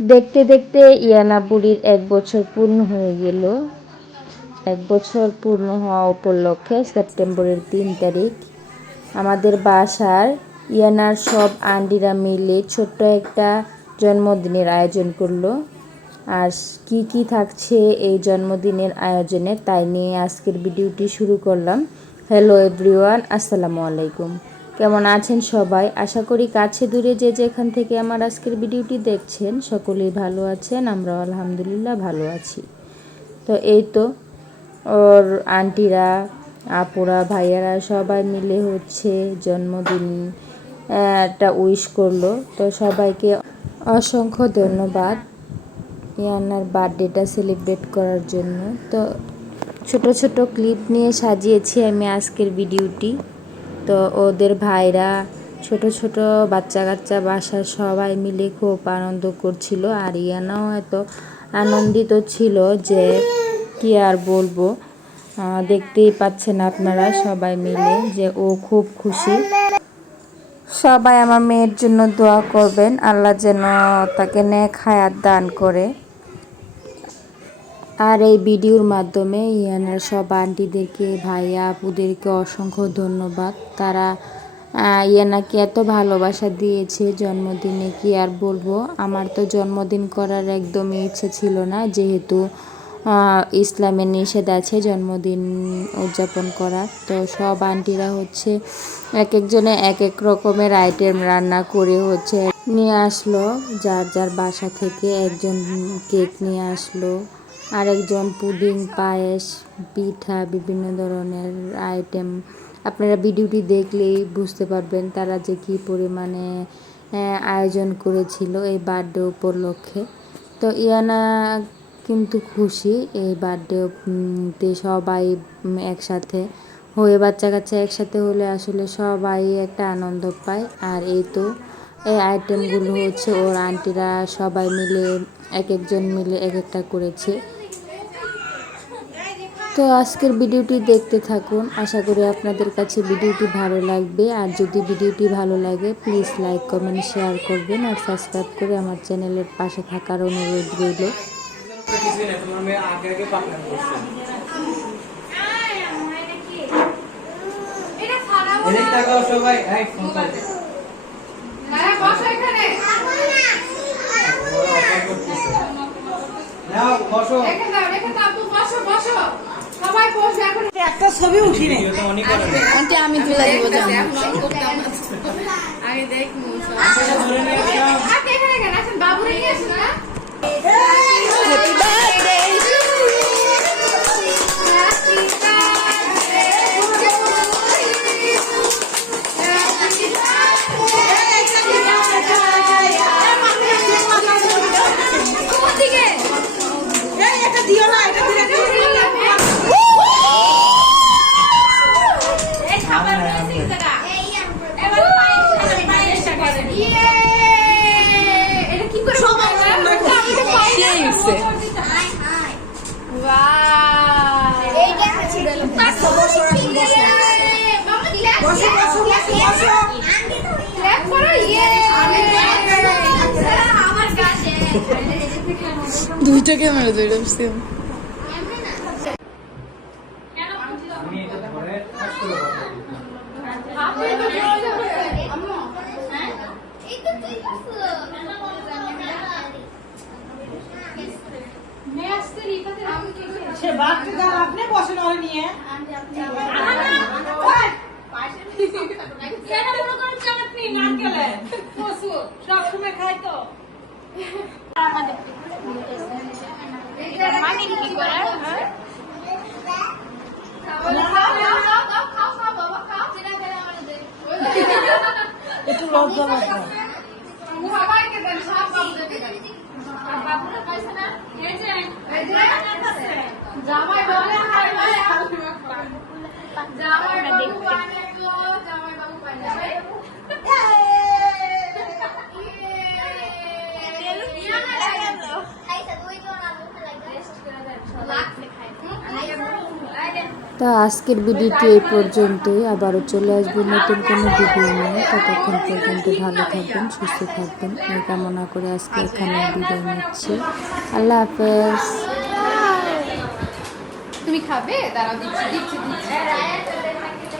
দেখতে দেখতে ইয়ানা বুড়ির এক বছর পূর্ণ হয়ে গেল। এক বছর পূর্ণ হওয়া উপলক্ষে সেপ্টেম্বরের তিন তারিখ আমাদের বাসার ইয়ানার সব আন্ডিরা মিলে ছোট্ট একটা জন্মদিনের আয়োজন করল। আর কি কি থাকছে এই জন্মদিনের আয়োজনে তাই নিয়ে আজকের ভিডিওটি শুরু করলাম। হ্যালো এভরিওয়ান আসসালামু আলাইকুম। কেমন আছেন সবাই? আশা করি কাছে দূরে যে যেখান থেকে আমার আজকের ভিডিওটি দেখছেন, সকলেই ভালো আছেন, আমরাও আলহামদুলিল্লাহ ভালো আছি। তো এই তো, ওর আন্টিরা, আপুরা, ভাইয়ারা সবাই মিলে হচ্ছে জন্মদিন একটা উইশ করল। তো সবাইকে অসংখ্য ধন্যবাদ ইয়ান্নার বার্থডেটা সেলিব্রেট করার জন্য। তো ছোট ছোট ক্লিপ নিয়ে সাজিয়েছি আমি আজকের ভিডিওটি। তো ওদের ভাইরা, ছোট ছোট বাচ্চা কাচ্চা বাসার সবাই মিলে খুব আনন্দ করছিল। আর ইয়ানাও এত আনন্দিত ছিল যে কি আর বলব দেখতেই পাচ্ছেন আপনারা সবাই মিলে যে ও খুব খুশি। সবাই আমার মেয়ের জন্য দোয়া করবেন। আল্লাহ যেন তাকে নেক হায়াত দান করে। আর এই ভিডিওর মাধ্যমে ইয়ানার সব আন্টিদেরকে, ভাইয়া, আপুদেরকে অসংখ্য ধন্যবাদ। তারা ইয়ানাকে এত ভালোবাসা দিয়েছে জন্মদিনে, কি আর বলব? আমার তো জন্মদিন করার একদমই ইচ্ছে ছিল না। যেহেতু ইসলামের নিষেধ আছে জন্মদিন উদযাপন করার। তো সব আন্টিরা হচ্ছে এক একজনে এক এক রকমের আইটেম রান্না করে হচ্ছে নিয়ে আসলো। যার যার বাসা থেকে একজন কেক নিয়ে আসলো। আরেকজন পুডিং, পায়েস, পিঠা, বিভিন্ন ধরনের আইটেম আপনারা ভিডিওটি দেখলেই বুঝতে পারবেন তারা যে কী পরিমাণে আয়োজন করেছিল এই বার্থডে উপলক্ষে। তো ইয়ানা কিন্তু খুশি এই বার্থডে তে সবাই একসাথে হয়ে বাচ্চা কাচ্চা একসাথে হলে আসলে সবাই একটা আনন্দ পায়। আর এই তো, এই আইটেমগুলো হচ্ছে ওর আন্টিরা সবাই মিলে, এক একজন মিলে এক একটা করেছে। তো আজকের ভিডিওটি দেখতে থাকুন। আশা করি আপনাদের কাছে ভিডিওটি ভালো লাগবে। আর যদি ভিডিওটি ভালো লাগে প্লিজ লাইক কমেন্ট শেয়ার করবেন আর সাবস্ক্রাইব করে আমার চ্যানেলের পাশে থাকার অনুরোধ রইল। তোমার মেয়ে সবাই একটা ছবি উঠি নেই আন্টি আমি তুলে দিব আমি দেখব ধরে নিয়ে আসো বাবুরে নিয়ে আসুন না। দুইটা ক্যামেরা দুইটা সেম সে আপনি ওরে নিয়ে কেন মনে করেন চাটনি নারকেলের সবসময় খাই তো। একটু লজ্জা লাগে জামাই বাবু জামাই বাবু জামাই তো আজকের ভিডিওটি এই পর্যন্তই। আবারও চলে আসব নতুন কোনো ভিডিও নিয়ে। ততক্ষণ পর্যন্ত ভালো থাকবেন, সুস্থ থাকবেন। এই কামনা করে আজকে এখানে বিদায় নিচ্ছি। আল্লাহ হাফেজ। তুমি খাবে? দাঁড়াও, দিচ্ছি দিচ্ছি দিচ্ছি।